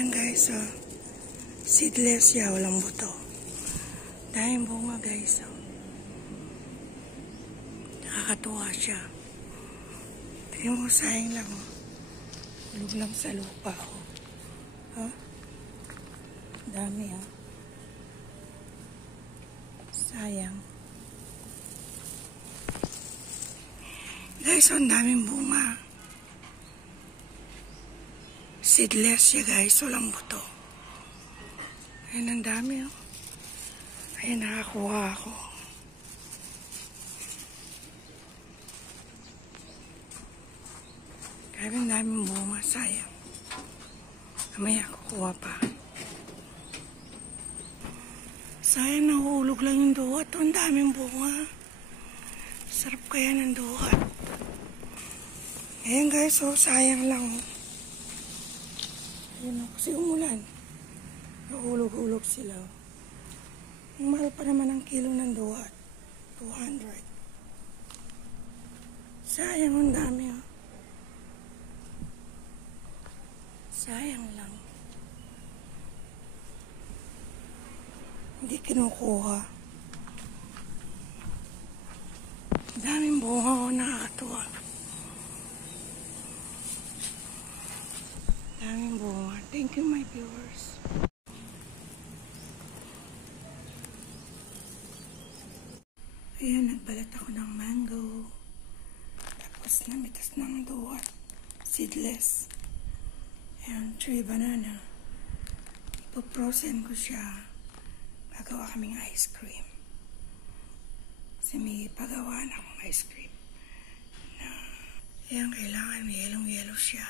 Ayan guys, seedless siya, walang buto. Daming bunga guys. Nakakatuwa siya. Tingnan mo, sayang lang. Hulog lang sa lupa. Dami sayang. Guys, ang daming bunga. Seedless siya guys, walang buto. Ayan, ang dami Ayan, nakakuha ako. Daming bunga, sayang. Mamaya kukuha pa. Sayang, nahulog lang yung duhat. Ang daming bunga. Sarap kaya ng duhat. Ayan guys, sayang lang. Ayan kasi umulan. Nahulog-hulog sila. Ang mahal pa naman ang kilo ng duhat. 200. Sayang, ang dami Sayang lang. Hindi kinukuha. Daming bunga nakakatuwa. Daming bunga. Thank you my viewers. Ayan, nagbalat ako ng mango. Tapos namitas ng duhat. Seedless. Ayan, 3 banana. Ipoprosen ko siya. Gagawa kaming ice cream. Kasi may pagawa na akong ice cream. Ayan, kailangan yellow siya.